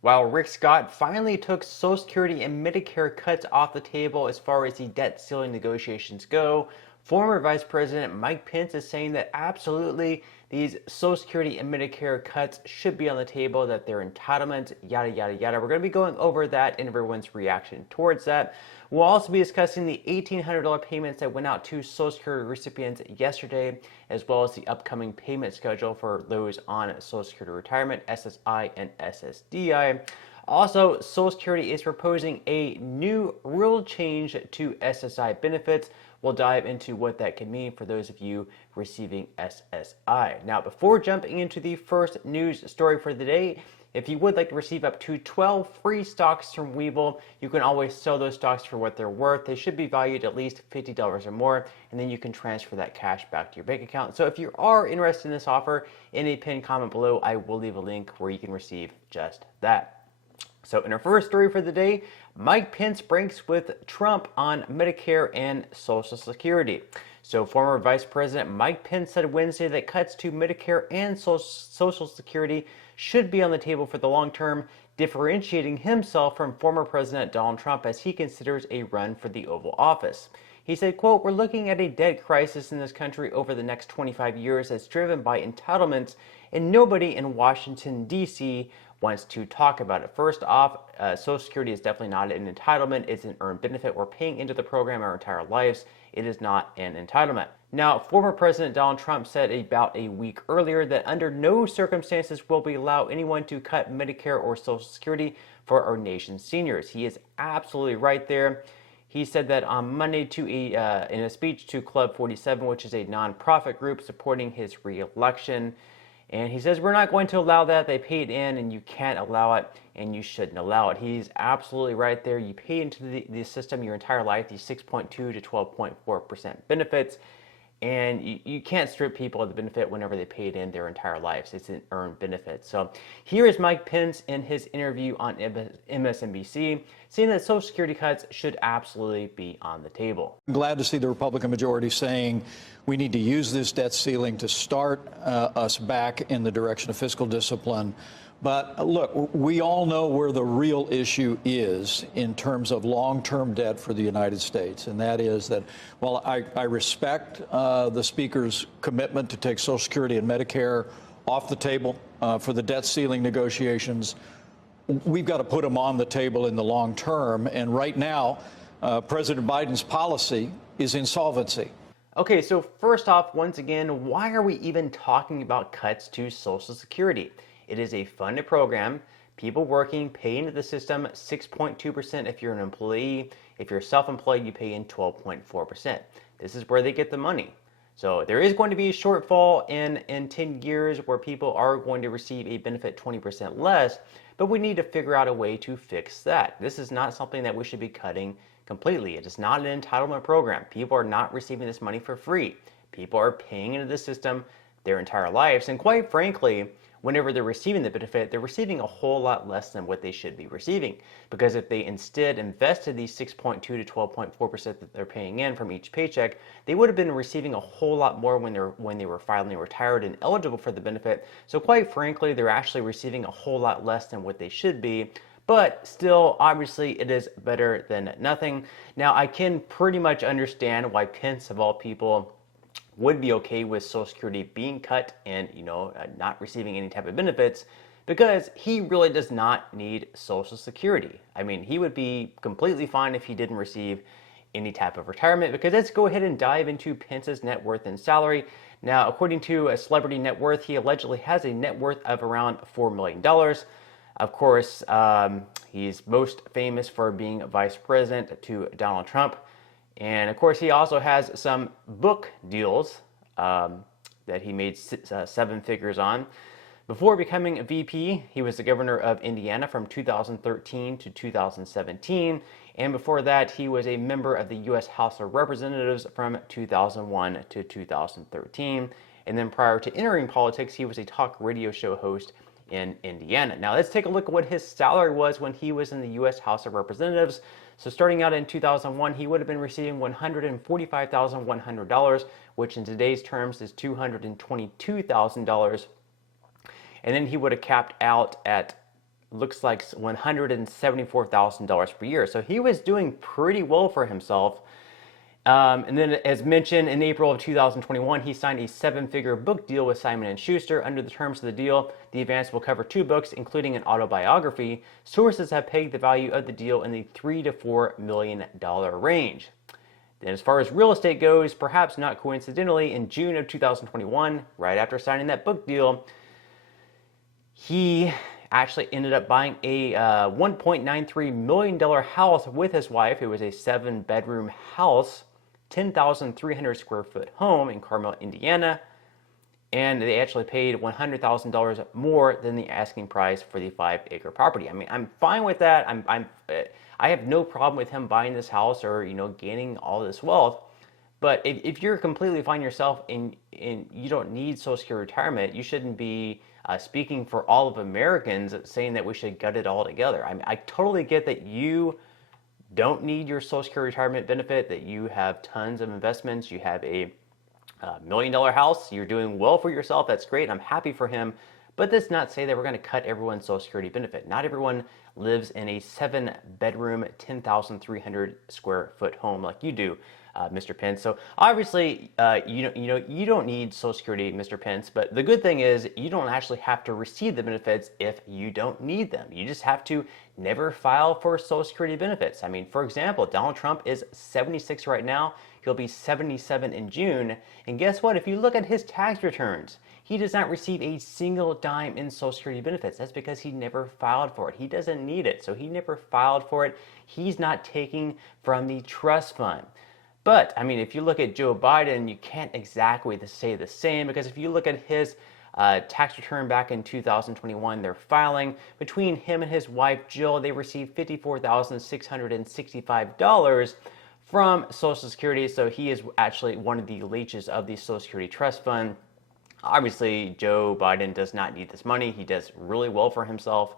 While Rick Scott finally took Social Security and Medicare cuts off the table as far as the debt ceiling negotiations go, former Vice President Mike Pence is saying that absolutely these Social Security and Medicare cuts should be on the table, that they're entitlements, yada, yada, yada. We're going to be going over that and everyone's reaction towards that. We'll also be discussing the $1,800 payments that went out to Social Security recipients yesterday, as well as the upcoming payment schedule for those on Social Security retirement, SSI and Ssdi. Also, Social Security is proposing a new rule change to SSI benefits. We'll dive into what that can mean for those of you receiving SSI. Now, before jumping into the first news story for the day, if you would like to receive up to 12 free stocks from Webull, you can always sell those stocks for what they're worth. They should be valued at least $50 or more, and then you can transfer that cash back to your bank account. So if you are interested in this offer, in a pinned comment below, I will leave a link where you can receive just that. So in our first story for the day, Mike Pence breaks with Trump on Medicare and Social Security. So former Vice President Mike Pence said Wednesday that cuts to Medicare and Social Security should be on the table for the long term, differentiating himself from former President Donald Trump as he considers a run for the Oval Office. He said, quote, "We're looking at a debt crisis in this country over the next 25 years that's driven by entitlements, and nobody in Washington, D.C. wants to talk about it. First off, Social Security is definitely not an entitlement. It's an earned benefit. We're paying into the program our entire lives. It is not an entitlement." Now, former President Donald Trump said about a week earlier that under no circumstances will we allow anyone to cut Medicare or Social Security for our nation's seniors. He is absolutely right there. He said that on Monday in a speech to Club 47, which is a nonprofit group supporting his re-election. And he says, we're not going to allow that. They paid in and you can't allow it and you shouldn't allow it. He's absolutely right there. You pay into the system your entire life, these 6.2 to 12.4% benefits. And you can't strip people of the benefit whenever they paid in their entire lives. It's an earned benefit. So here is Mike Pence in his interview on MSNBC saying that Social Security cuts should absolutely be on the table. I'm glad to see the Republican majority saying we need to use this debt ceiling to start us back in the direction of fiscal discipline. But look, we all know where the real issue is in terms of long-term debt for the United States. And that is that, while I respect the Speaker's commitment to take Social Security and Medicare off the table for the debt ceiling negotiations, we've got to put them on the table in the long term. And right now, President Biden's policy is insolvency. Okay, so first off, once again, why are we even talking about cuts to Social Security? It is a funded program. People working pay into the system 6.2% if you're an employee. If you're self-employed, you pay in 12.4%. This is where they get the money. So there is going to be a shortfall in 10 years where people are going to receive a benefit 20% less, but we need to figure out a way to fix that. This is not something that we should be cutting completely. It is not an entitlement program. People are not receiving this money for free. People are paying into the system their entire lives, and quite frankly, whenever they're receiving the benefit, they're receiving a whole lot less than what they should be receiving. Because if they instead invested these 6.2 to 12.4% that they're paying in from each paycheck, they would have been receiving a whole lot more when they were finally retired and eligible for the benefit. So quite frankly, they're actually receiving a whole lot less than what they should be. But still, obviously, it is better than nothing. Now, I can pretty much understand why Pence, of all people, would be okay with Social Security being cut and, not receiving any type of benefits, because he really does not need Social Security. I mean, he would be completely fine if he didn't receive any type of retirement, because let's go ahead and dive into Pence's net worth and salary. Now, according to a Celebrity Net Worth, he allegedly has a net worth of around $4 million. Of course, he's most famous for being vice president to Donald Trump. And of course, he also has some book deals that he made 7 figures on. Before becoming a VP, he was the governor of Indiana from 2013 to 2017. And before that, he was a member of the U.S. House of Representatives from 2001 to 2013. And then prior to entering politics, he was a talk radio show host in Indiana. Now let's take a look at what his salary was when he was in the U.S. House of Representatives. So starting out in 2001, he would have been receiving $145,100, which in today's terms is $222,000. And then he would have capped out at looks like $174,000 per year. So he was doing pretty well for himself. And then, as mentioned, in April of 2021, he signed a seven-figure book deal with Simon & Schuster. Under the terms of the deal, the advance will cover 2 books, including an autobiography. Sources have pegged the value of the deal in the $3 to $4 million range. Then, as far as real estate goes, perhaps not coincidentally, in June of 2021, right after signing that book deal, he actually ended up buying a $1.93 million house with his wife. It was a 7-bedroom house, 10,300 square foot home in Carmel, Indiana, and they actually paid $100,000 more than the asking price for the 5-acre property. I mean, I'm fine with that. I have no problem with him buying this house or gaining all this wealth. But if you're completely fine yourself and you don't need Social Security retirement, you shouldn't be speaking for all of Americans saying that we should gut it all together. I totally get that you don't need your Social Security retirement benefit, that you have tons of investments, you have a $1 million house, you're doing well for yourself, that's great, I'm happy for him, but does not say that we're going to cut everyone's Social Security benefit. Not everyone lives in a 7-bedroom, 10,300 square foot home like you do, Mr. Pence. So obviously, you don't need Social Security, Mr. Pence, but the good thing is you don't actually have to receive the benefits if you don't need them. You just have to never file for Social Security benefits. I mean, for example, Donald Trump is 76 right now. He'll be 77 in June. And guess what? If you look at his tax returns, he does not receive a single dime in Social Security benefits. That's because he never filed for it. He doesn't need it, so he never filed for it. He's not taking from the trust fund. But, I mean, if you look at Joe Biden, you can't exactly say the same, because if you look at his tax return back in 2021, they're filing. Between him and his wife, Jill, they received $54,665 from Social Security, so he is actually one of the leeches of the Social Security Trust Fund. Obviously, Joe Biden does not need this money. He does really well for himself,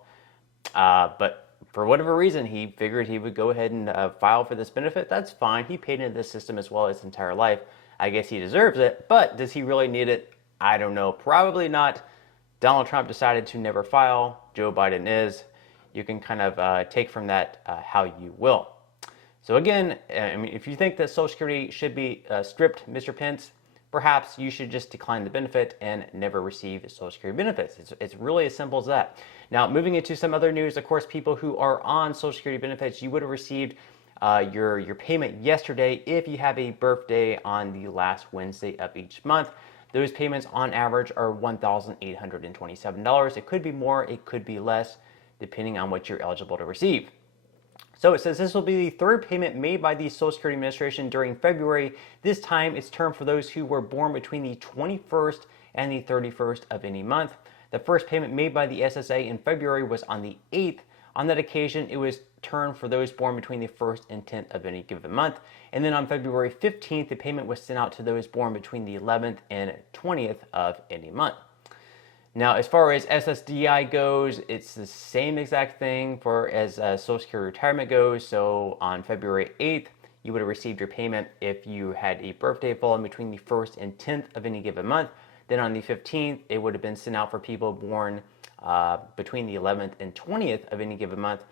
but for whatever reason, he figured he would go ahead and file for this benefit. That's fine. He paid into this system as well his entire life. I guess he deserves it, but does he really need it? I don't know. Probably not. Donald Trump decided to never file. Joe Biden is. You can kind of take from that how you will. So again, I mean, if you think that Social Security should be stripped, Mr. Pence, perhaps you should just decline the benefit and never receive Social Security benefits. It's really as simple as that. Now, moving into some other news, of course, people who are on Social Security benefits, you would have received your payment yesterday if you have a birthday on the last Wednesday of each month. Those payments on average are $1,827. It could be more, it could be less, depending on what you're eligible to receive. So it says this will be the third payment made by the Social Security Administration during February. This time it's termed for those who were born between the 21st and the 31st of any month. The first payment made by the SSA in February was on the 8th. On that occasion, it was termed for those born between the 1st and 10th of any given month. And then on February 15th, the payment was sent out to those born between the 11th and 20th of any month. Now, as far as Ssdi goes, it's the same exact thing as Social Security retirement goes. So on February 8th, you would have received your payment if you had a birthday falling between the 1st and 10th of any given month. Then on the 15th, it would have been sent out for people born between the 11th and 20th of any given month.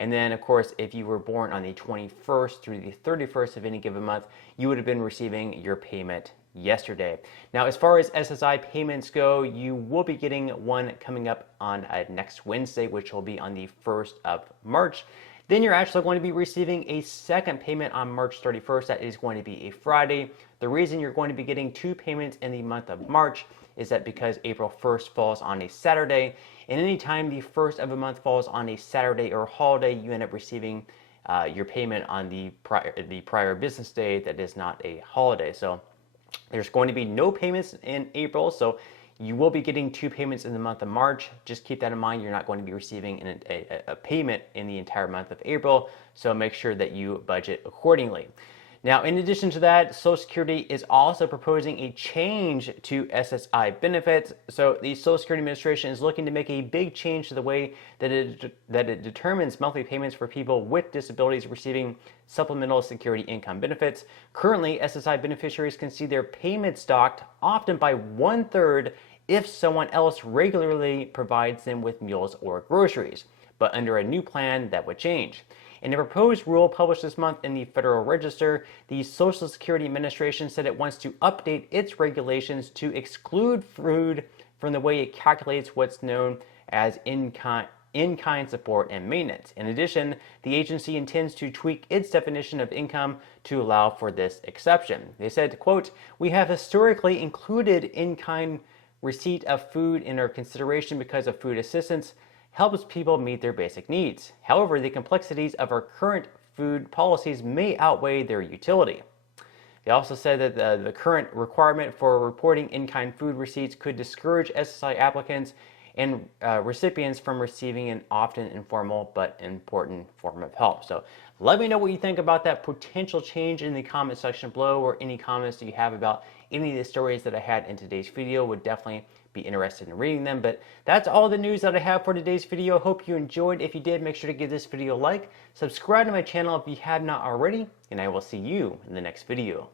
And then, of course, if you were born on the 21st through the 31st of any given month, you would have been receiving your payment yesterday. Now, as far as SSI payments go, you will be getting one coming up on next Wednesday, which will be on the 1st of March. Then you're actually going to be receiving a second payment on March 31st. That is going to be a Friday. The reason you're going to be getting two payments in the month of March is that because April 1st falls on a Saturday, and anytime the 1st of a month falls on a Saturday or holiday, you end up receiving your payment on the prior business day that is not a holiday. So there's going to be no payments in April, so you will be getting two payments in the month of March. Just keep that in mind. You're not going to be receiving a payment in the entire month of April, so make sure that you budget accordingly. Now, in addition to that, Social Security is also proposing a change to SSI benefits. So the Social Security Administration is looking to make a big change to the way that it determines monthly payments for people with disabilities receiving supplemental security income benefits. Currently, SSI beneficiaries can see their payments docked often by 1/3 if someone else regularly provides them with meals or groceries. but under a new plan that would change. In a proposed rule published this month in the Federal Register, the Social Security Administration said it wants to update its regulations to exclude food from the way it calculates what's known as in-kind support and maintenance. In addition, the agency intends to tweak its definition of income to allow for this exception. They said, quote, "We have historically included in-kind receipt of food in our consideration because of food assistance helps people meet their basic needs. However, the complexities of our current food policies may outweigh their utility." They also said that the current requirement for reporting in-kind food receipts could discourage SSI applicants and recipients from receiving an often informal but important form of help. So let me know what you think about that potential change in the comment section below, or any comments that you have about any of the stories that I had in today's video. Would definitely be interested in reading them. But that's all the news that I have for today's video. Hope you enjoyed. If you did, make sure to give this video a like, subscribe to my channel if you have not already, and I will see you in the next video.